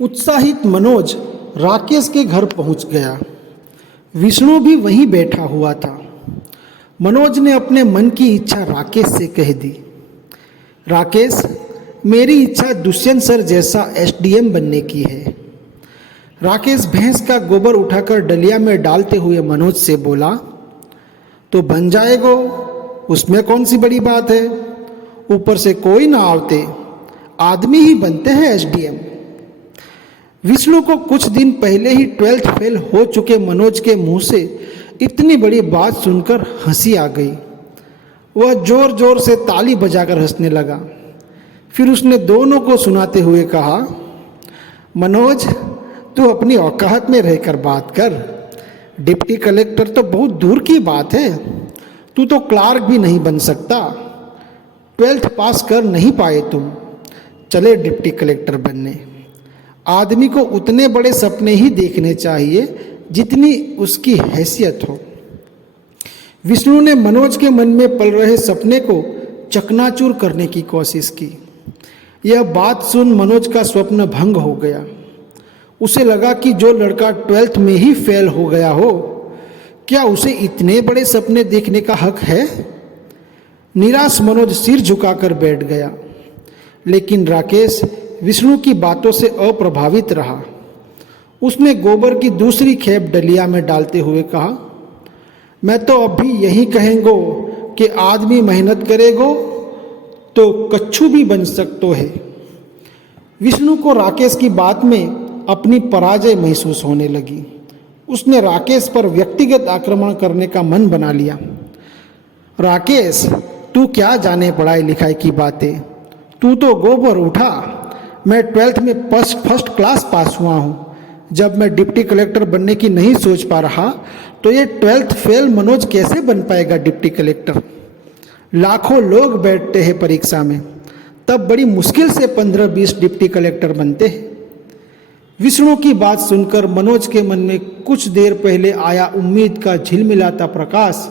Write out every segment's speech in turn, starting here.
उत्साहित मनोज राकेश के घर पहुंच गया। विष्णु भी वहीं बैठा हुआ था। मनोज ने अपने मन की इच्छा राकेश से कह दी। राकेश, मेरी इच्छा दुष्यंत सर जैसा एसडीएम बनने की है। राकेश भैंस का गोबर उठाकर डलिया में डालते हुए मनोज से बोला, तो बन जाएगो, उसमें कौन सी बड़ी बात है। ऊपर से कोई ना आवते, आदमी ही बनते हैं एसडीएम। विष्णु को कुछ दिन पहले ही 12th फेल हो चुके मनोज के मुंह से इतनी बड़ी बात सुनकर हंसी आ गई। वह जोर जोर से ताली बजाकर हंसने लगा। फिर उसने दोनों को सुनाते हुए कहा, मनोज, तू अपनी औकात में रहकर बात कर। डिप्टी कलेक्टर तो बहुत दूर की बात है। तू तो क्लार्क भी नहीं बन सकता। 12th पास कर नहीं पाए तुम, चले डिप्टी कलेक्टर बनने। आदमी को उतने बड़े सपने ही देखने चाहिए जितनी उसकी हैसियत हो। विष्णु ने मनोज के मन में पल रहे सपने को चकनाचूर करने की कोशिश की। यह बात सुन मनोज का स्वप्न भंग हो गया। उसे लगा कि जो लड़का 12th में ही फेल हो गया हो, क्या उसे इतने बड़े सपने देखने का हक है। निराश मनोज सिर झुकाकर बैठ गया। लेकिन राकेश विष्णु की बातों से अप्रभावित रहा। उसने गोबर की दूसरी खेप डलिया में डालते हुए कहा, मैं तो अब भी यही कहेंगो कि आदमी मेहनत करेगो तो कच्छू भी बन सकतो है। विष्णु को राकेश की बात में अपनी पराजय महसूस होने लगी। उसने राकेश पर व्यक्तिगत आक्रमण करने का मन बना लिया। राकेश, तू क्या जाने पढ़ाई लिखाई की बातें। तू तो गोबर उठा। मैं 12th में फर्स्ट क्लास पास हुआ हूँ। जब मैं डिप्टी कलेक्टर बनने की नहीं सोच पा रहा तो ये 12th फेल मनोज कैसे बन पाएगा डिप्टी कलेक्टर। लाखों लोग बैठते हैं परीक्षा में, तब बड़ी मुश्किल से 15-20 डिप्टी कलेक्टर बनते हैं। विष्णु की बात सुनकर मनोज के मन में कुछ देर पहले आया उम्मीद का झिलमिलाता प्रकाश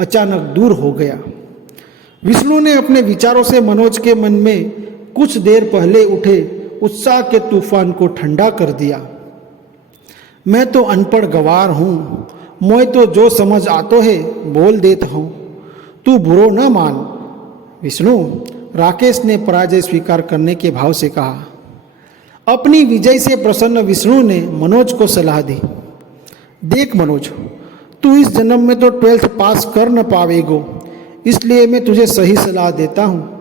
अचानक दूर हो गया। विष्णु ने अपने विचारों से मनोज के मन में कुछ देर पहले उठे उत्साह के तूफान को ठंडा कर दिया। मैं तो अनपढ़ गवार हूँ, मोय तो जो समझ आतो है बोल देता हूँ, तू बुरो न मान। विष्णु, राकेश ने पराजय स्वीकार करने के भाव से कहा। अपनी विजय से प्रसन्न विष्णु ने मनोज को सलाह दी। देख मनोज, तू इस जन्म में तो 12th पास कर न पावेगो, इसलिए मैं तुझे सही सलाह देता हूँ।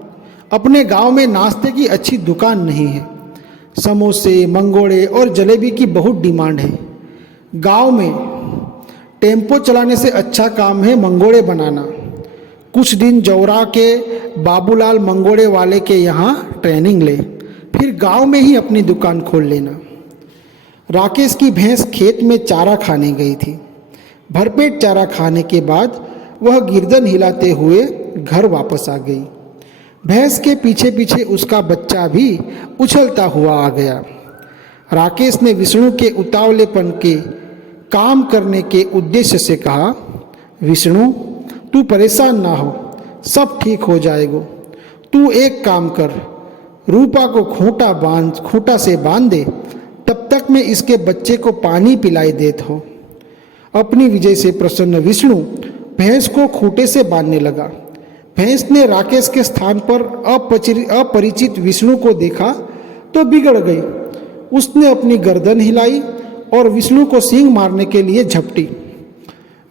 अपने गांव में नाश्ते की अच्छी दुकान नहीं है। समोसे, मंगोड़े और जलेबी की बहुत डिमांड है। गांव में टेम्पो चलाने से अच्छा काम है मंगोड़े बनाना। कुछ दिन जौरा के बाबूलाल मंगोड़े वाले के यहाँ ट्रेनिंग ले, फिर गांव में ही अपनी दुकान खोल लेना। राकेश की भैंस खेत में चारा खाने गई थी। भरपेट चारा खाने के बाद वह गर्दन हिलाते हुए घर वापस आ गई। भैंस के पीछे पीछे उसका बच्चा भी उछलता हुआ आ गया। राकेश ने विष्णु के उतावलेपन के काम करने के उद्देश्य से कहा, विष्णु, तू परेशान ना हो, सब ठीक हो जाएगा। तू एक काम कर, रूपा को खूंटा से बांध दे, तब तक मैं इसके बच्चे को पानी पिलाई देता हूँ। अपनी विजय से प्रसन्न विष्णु भैंस को खूंटे से बांधने लगा। भैंस ने राकेश के स्थान पर अपरिचित विष्णु को देखा तो बिगड़ गई। उसने अपनी गर्दन हिलाई और विष्णु को सींग मारने के लिए झपटी।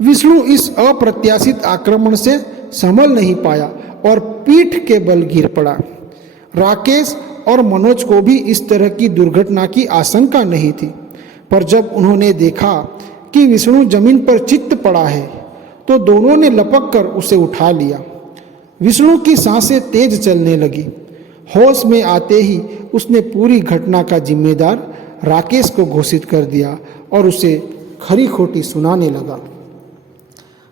विष्णु इस अप्रत्याशित आक्रमण से संभल नहीं पाया और पीठ के बल गिर पड़ा। राकेश और मनोज को भी इस तरह की दुर्घटना की आशंका नहीं थी, पर जब उन्होंने देखा कि विष्णु जमीन पर चित्त पड़ा है तो दोनों ने लपक कर उसे उठा लिया। विष्णु की सांसें तेज चलने लगी। होश में आते ही उसने पूरी घटना का जिम्मेदार राकेश को घोषित कर दिया और उसे खरी खोटी सुनाने लगा।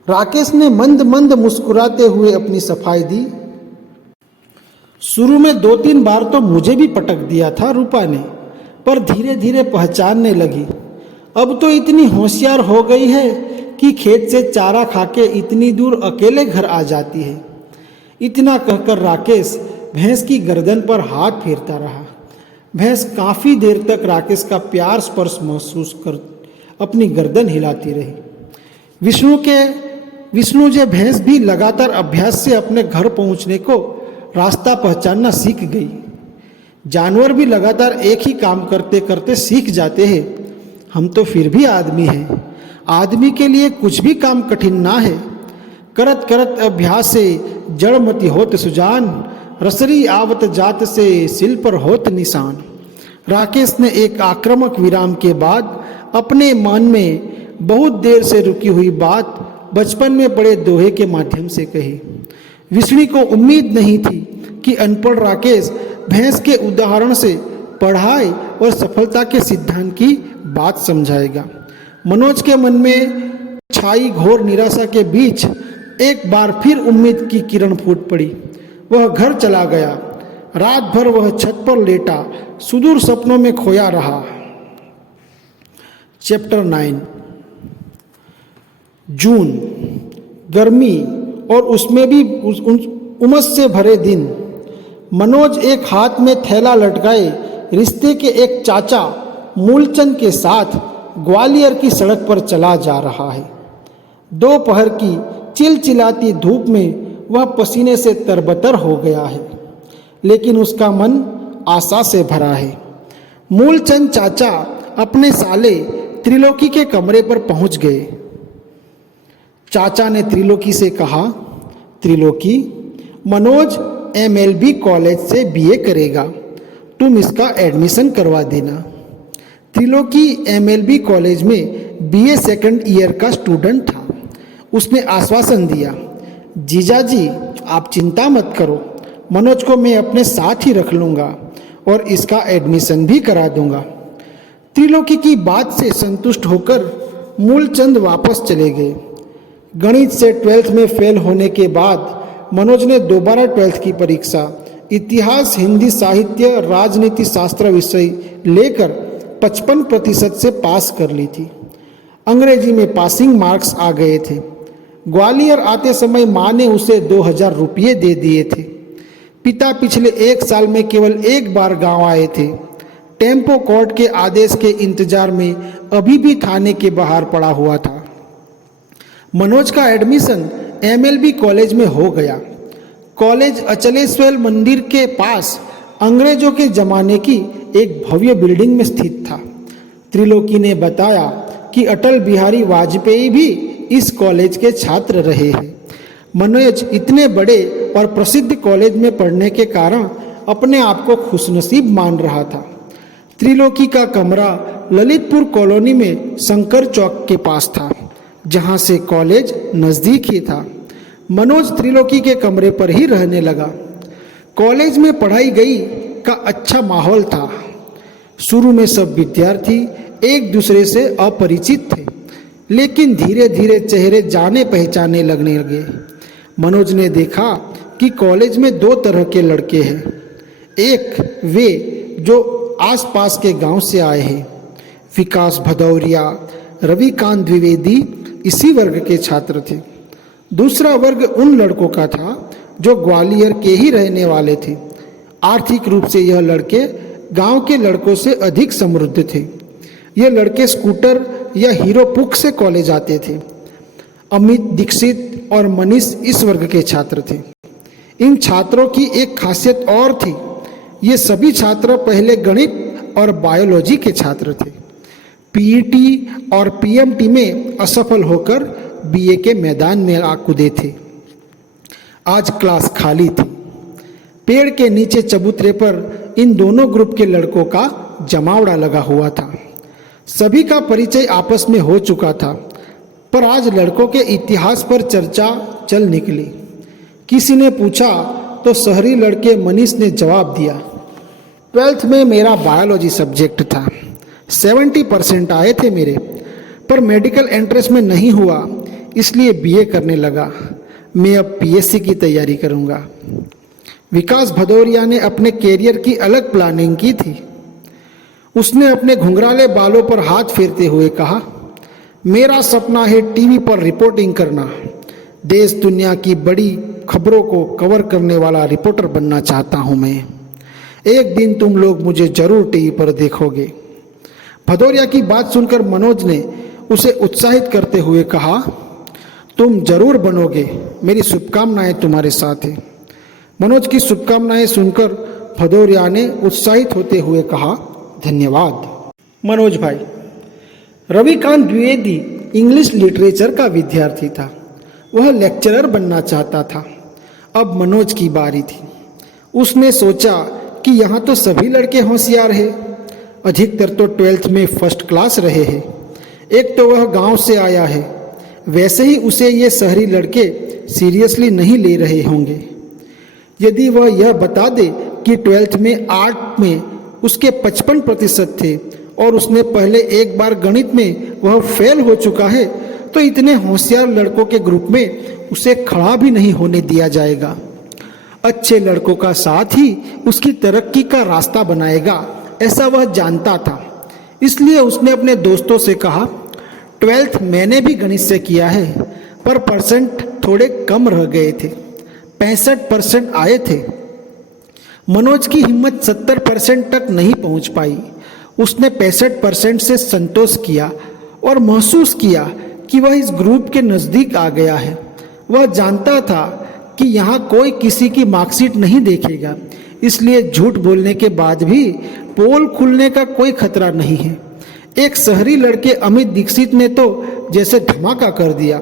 राकेश ने मंद मंद मुस्कुराते हुए अपनी सफाई दी। शुरू में 2-3 बार तो मुझे भी पटक दिया था रूपा ने, पर धीरे धीरे पहचानने लगी। अब तो इतनी होशियार हो गई है कि खेत से चारा खाके इतनी दूर अकेले घर आ जाती है। इतना कहकर राकेश भैंस की गर्दन पर हाथ फेरता रहा। भैंस काफ़ी देर तक राकेश का प्यार स्पर्श महसूस कर अपनी गर्दन हिलाती रही। विष्णु जे भैंस भी लगातार अभ्यास से अपने घर पहुंचने को रास्ता पहचानना सीख गई। जानवर भी लगातार एक ही काम करते करते सीख जाते हैं। हम तो फिर भी आदमी हैं। आदमी के लिए कुछ भी काम कठिन ना है। करत करत अभ्यास से जड़मति होत सुजान, रसरी आवत जात से सिल पर होत निशान। राकेश ने एक आक्रामक विराम के बाद अपने मन में बहुत देर से रुकी हुई बात बचपन में पढ़े दोहे के माध्यम से कही। विष्णु को उम्मीद नहीं थी कि अनपढ़ राकेश भैंस के उदाहरण से पढ़ाई और सफलता के सिद्धांत की बात समझाएगा। मनोज के मन में छाई घोर निराशा के बीच एक बार फिर उम्मीद की किरण फूट पड़ी। वह घर चला गया। रात भर वह छत पर लेटा सुदूर सपनों में खोया रहा। चैप्टर 9। जून, गर्मी और उसमें भी उमस से भरे दिन। मनोज एक हाथ में थैला लटकाए रिश्ते के एक चाचा मूलचंद के साथ ग्वालियर की सड़क पर चला जा रहा है। दोपहर की चिलचिलाती धूप में वह पसीने से तरबतर हो गया है, लेकिन उसका मन आशा से भरा है। मूलचंद चाचा अपने साले त्रिलोकी के कमरे पर पहुंच गए। चाचा ने त्रिलोकी से कहा, त्रिलोकी, मनोज MLB कॉलेज से BA करेगा, तुम इसका एडमिशन करवा देना। त्रिलोकी MLB कॉलेज में BA सेकंड ईयर का स्टूडेंट था। उसने आश्वासन दिया, जीजाजी आप चिंता मत करो, मनोज को मैं अपने साथ ही रख लूँगा और इसका एडमिशन भी करा दूंगा। त्रिलोकी की बात से संतुष्ट होकर मूलचंद वापस चले गए। गणित से 12th में फेल होने के बाद मनोज ने दोबारा 12th की परीक्षा इतिहास, हिंदी, साहित्य, राजनीति शास्त्र विषय लेकर 55% से पास कर ली थी। अंग्रेजी में पासिंग मार्क्स आ गए थे। ग्वालियर आते समय माँ ने उसे 2000 रुपये दे दिए थे। पिता पिछले 1 साल में केवल एक बार गांव आए थे। टेम्पो कोर्ट के आदेश के इंतजार में अभी भी थाने के बाहर पड़ा हुआ था। मनोज का एडमिशन MLB कॉलेज में हो गया। कॉलेज अचलेश्वर मंदिर के पास अंग्रेजों के जमाने की एक भव्य बिल्डिंग में स्थित था। त्रिलोकी ने बताया कि अटल बिहारी वाजपेयी भी इस कॉलेज के छात्र रहे हैं। मनोज इतने बड़े और प्रसिद्ध कॉलेज में पढ़ने के कारण अपने आप को खुशनसीब मान रहा था। त्रिलोकी का कमरा ललितपुर कॉलोनी में शंकर चौक के पास था, जहां से कॉलेज नज़दीक ही था। मनोज त्रिलोकी के कमरे पर ही रहने लगा। कॉलेज में पढ़ाई गई का अच्छा माहौल था। शुरू में सब विद्यार्थी एक दूसरे से अपरिचित थे, लेकिन धीरे धीरे चेहरे जाने पहचाने लगने लगे। मनोज ने देखा कि कॉलेज में 2 तरह के लड़के हैं। एक वे जो आसपास के गांव से आए हैं, विकास भदौरिया, रविकांत द्विवेदी इसी वर्ग के छात्र थे। दूसरा वर्ग उन लड़कों का था जो ग्वालियर के ही रहने वाले थे। आर्थिक रूप से यह लड़के गांव के लड़कों से अधिक समृद्ध थे। ये लड़के स्कूटर या हीरो पुक से कॉलेज आते थे। अमित, दीक्षित और मनीष इस वर्ग के छात्र थे। इन छात्रों की एक खासियत और थी, ये सभी छात्र पहले गणित और बायोलॉजी के छात्र थे। पीईटी और पीएमटी में असफल होकर बीए के मैदान में आ कूदे थे। आज क्लास खाली थी। पेड़ के नीचे चबूतरे पर इन दोनों ग्रुप के लड़कों का जमावड़ा लगा हुआ था। सभी का परिचय आपस में हो चुका था, पर आज लड़कों के इतिहास पर चर्चा चल निकली। किसी ने पूछा तो शहरी लड़के मनीष ने जवाब दिया, 12th में मेरा बायोलॉजी सब्जेक्ट था, 70% आए थे मेरे, पर मेडिकल एंट्रेंस में नहीं हुआ, इसलिए बीए करने लगा। मैं अब पीएससी की तैयारी करूंगा। विकास भदौरिया ने अपने कैरियर की अलग प्लानिंग की थी। उसने अपने घुंघराले बालों पर हाथ फेरते हुए कहा, मेरा सपना है टीवी पर रिपोर्टिंग करना। देश दुनिया की बड़ी खबरों को कवर करने वाला रिपोर्टर बनना चाहता हूं मैं। एक दिन तुम लोग मुझे जरूर टीवी पर देखोगे। भदौरिया की बात सुनकर मनोज ने उसे उत्साहित करते हुए कहा, तुम जरूर बनोगे, मेरी शुभकामनाएं तुम्हारे साथ हैं। मनोज की शुभकामनाएं सुनकर भदौरिया ने उत्साहित होते हुए कहा, धन्यवाद। मनोज भाई। रविकांत द्विवेदी इंग्लिश लिटरेचर का विद्यार्थी था। वह लेक्चरर बनना चाहता था। अब मनोज की बारी थी। उसने सोचा कि यहाँ तो सभी लड़के होशियार हैं, अधिकतर तो 12th में फर्स्ट क्लास रहे हैं। एक तो वह गांव से आया है, वैसे ही उसे ये शहरी लड़के सीरियसली नहीं ले रहे होंगे। यदि वह यह बता दे कि 12th में आर्ट में उसके 55% थे और उसने पहले एक बार गणित में वह फेल हो चुका है, तो इतने होशियार लड़कों के ग्रुप में उसे खड़ा भी नहीं होने दिया जाएगा। अच्छे लड़कों का साथ ही उसकी तरक्की का रास्ता बनाएगा, ऐसा वह जानता था। इसलिए उसने अपने दोस्तों से कहा, 12th मैंने भी गणित से किया है, पर परसेंट थोड़े कम रह गए थे, 65% आए थे। मनोज की हिम्मत 70% तक नहीं पहुंच पाई। उसने 65% से संतोष किया और महसूस किया कि वह इस ग्रुप के नज़दीक आ गया है। वह जानता था कि यहाँ कोई किसी की मार्कशीट नहीं देखेगा, इसलिए झूठ बोलने के बाद भी पोल खुलने का कोई खतरा नहीं है। एक शहरी लड़के अमित दीक्षित ने तो जैसे धमाका कर दिया।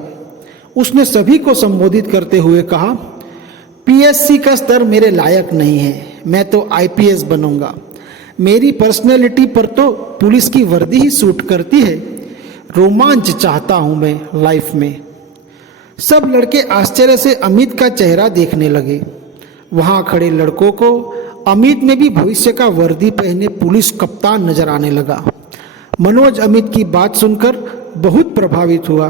उसने सभी को संबोधित करते हुए कहा, पीएससी का स्तर मेरे लायक नहीं है, मैं तो आईपीएस बनूंगा। मेरी पर्सनैलिटी पर तो पुलिस की वर्दी ही सूट करती है। रोमांच चाहता हूं मैं लाइफ में। सब लड़के आश्चर्य से अमित का चेहरा देखने लगे। वहां खड़े लड़कों को अमित में भी भविष्य का वर्दी पहने पुलिस कप्तान नजर आने लगा। मनोज अमित की बात सुनकर बहुत प्रभावित हुआ।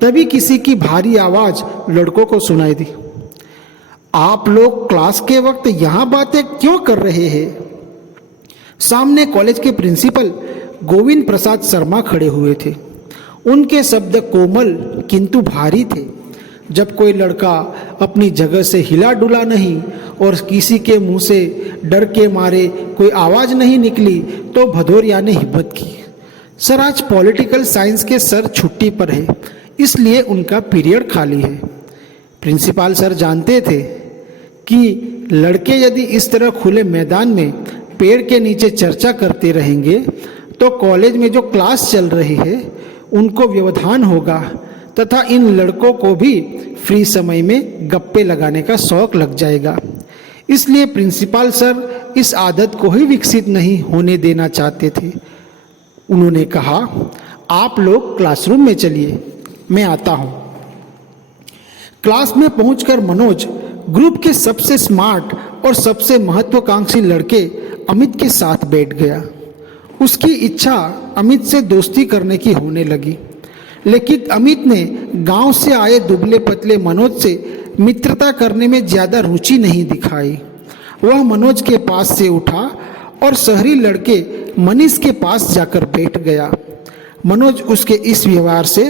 तभी किसी की भारी आवाज लड़कों को सुनाई दी, आप लोग क्लास के वक्त यहाँ बातें क्यों कर रहे हैं? सामने कॉलेज के प्रिंसिपल गोविंद प्रसाद शर्मा खड़े हुए थे। उनके शब्द कोमल किंतु भारी थे। जब कोई लड़का अपनी जगह से हिला डुला नहीं और किसी के मुंह से डर के मारे कोई आवाज नहीं निकली, तो भदौरिया ने हिम्मत की। सर, आज पॉलिटिकल साइंस के सर छुट्टी पर है, इसलिए उनका पीरियड खाली है। प्रिंसिपल सर जानते थे कि लड़के यदि इस तरह खुले मैदान में पेड़ के नीचे चर्चा करते रहेंगे तो कॉलेज में जो क्लास चल रही है उनको व्यवधान होगा तथा इन लड़कों को भी फ्री समय में गप्पे लगाने का शौक लग जाएगा। इसलिए प्रिंसिपल सर इस आदत को ही विकसित नहीं होने देना चाहते थे। उन्होंने कहा, आप लोग क्लासरूम में चलिए, मैं आता हूँ। क्लास में पहुंचकर मनोज ग्रुप के सबसे स्मार्ट और सबसे महत्वाकांक्षी लड़के अमित के साथ बैठ गया। उसकी इच्छा अमित से दोस्ती करने की होने लगी, लेकिन अमित ने गांव से आए दुबले पतले मनोज से मित्रता करने में ज़्यादा रुचि नहीं दिखाई। वह मनोज के पास से उठा और शहरी लड़के मनीष के पास जाकर बैठ गया। मनोज उसके इस व्यवहार से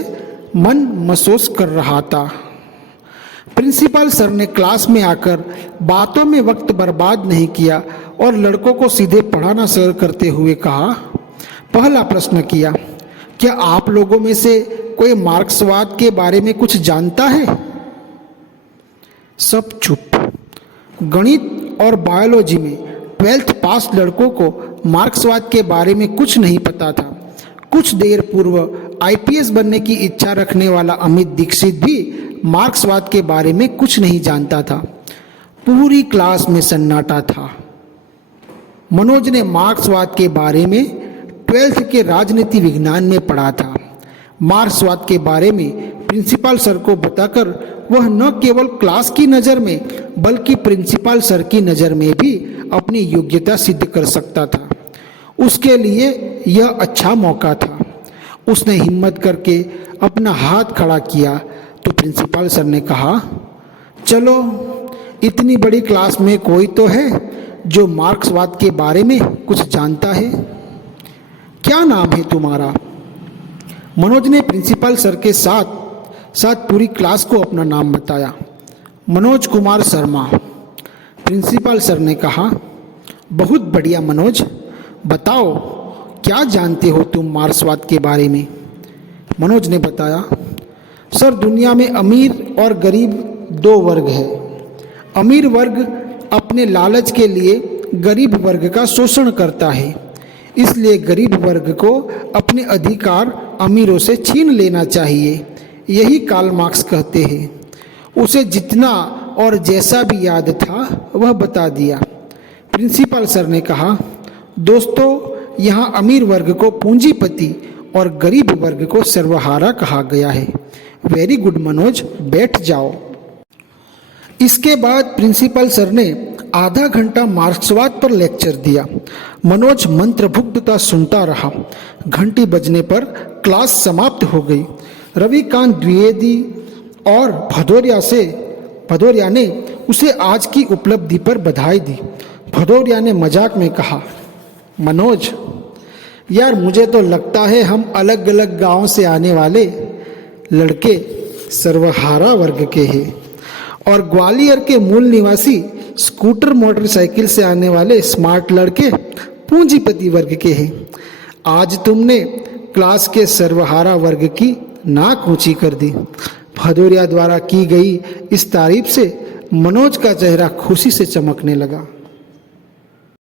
मन महसूस कर रहा था। प्रिंसिपल सर ने क्लास में आकर बातों में वक्त बर्बाद नहीं किया और लड़कों को सीधे पढ़ाना शुरू करते हुए कहा, पहला प्रश्न किया, क्या आप लोगों में से कोई मार्क्सवाद के बारे में कुछ जानता है? सब चुप। गणित और बायोलॉजी में 12th पास लड़कों को मार्क्सवाद के बारे में कुछ नहीं पता था। कुछ देर पूर्व आईपीएस बनने की इच्छा रखने वाला अमित दीक्षित भी मार्क्सवाद के बारे में कुछ नहीं जानता था। पूरी क्लास में सन्नाटा था। मनोज ने मार्क्सवाद के बारे में 12th के राजनीति विज्ञान में पढ़ा था। मार्क्सवाद के बारे में प्रिंसिपल सर को बताकर वह न केवल क्लास की नज़र में बल्कि प्रिंसिपल सर की नज़र में भी अपनी योग्यता सिद्ध कर सकता था। उसके लिए यह अच्छा मौका था। उसने हिम्मत करके अपना हाथ खड़ा किया तो प्रिंसिपल सर ने कहा, चलो, इतनी बड़ी क्लास में कोई तो है जो मार्क्सवाद के बारे में कुछ जानता है। क्या नाम है तुम्हारा? मनोज ने प्रिंसिपल सर के साथ साथ पूरी क्लास को अपना नाम बताया। मनोज कुमार शर्मा। प्रिंसिपल सर ने कहा, बहुत बढ़िया मनोज, बताओ क्या जानते हो तुम मार्क्सवाद के बारे में। मनोज ने बताया, सर दुनिया में अमीर और गरीब दो वर्ग है। अमीर वर्ग अपने लालच के लिए गरीब वर्ग का शोषण करता है, इसलिए गरीब वर्ग को अपने अधिकार अमीरों से छीन लेना चाहिए। यही कार्ल मार्क्स कहते हैं। उसे जितना और जैसा भी याद था वह बता दिया। प्रिंसिपल सर ने कहा, दोस्तों यहाँ अमीर वर्ग को पूंजीपति और गरीब वर्ग को सर्वहारा कहा गया है। वेरी गुड मनोज, बैठ जाओ। इसके बाद प्रिंसिपल सर ने आधा घंटा मार्क्सवाद पर लेक्चर दिया। मनोज मंत्रमुग्धता सुनता रहा। घंटी बजने पर क्लास समाप्त हो गई। रविकांत द्विवेदी और भदौरिया ने उसे आज की उपलब्धि पर बधाई दी। भदौरिया ने मजाक में कहा, मनोज यार मुझे तो लगता है हम अलग अलग गांव से आने वाले लड़के सर्वहारा वर्ग के हैं और ग्वालियर के मूल निवासी स्कूटर मोटरसाइकिल से आने वाले स्मार्ट लड़के पूंजीपति वर्ग के हैं। आज तुमने क्लास के सर्वहारा वर्ग की नाक ऊंची कर दी। भदौरिया द्वारा की गई इस तारीफ से मनोज का चेहरा खुशी से चमकने लगा।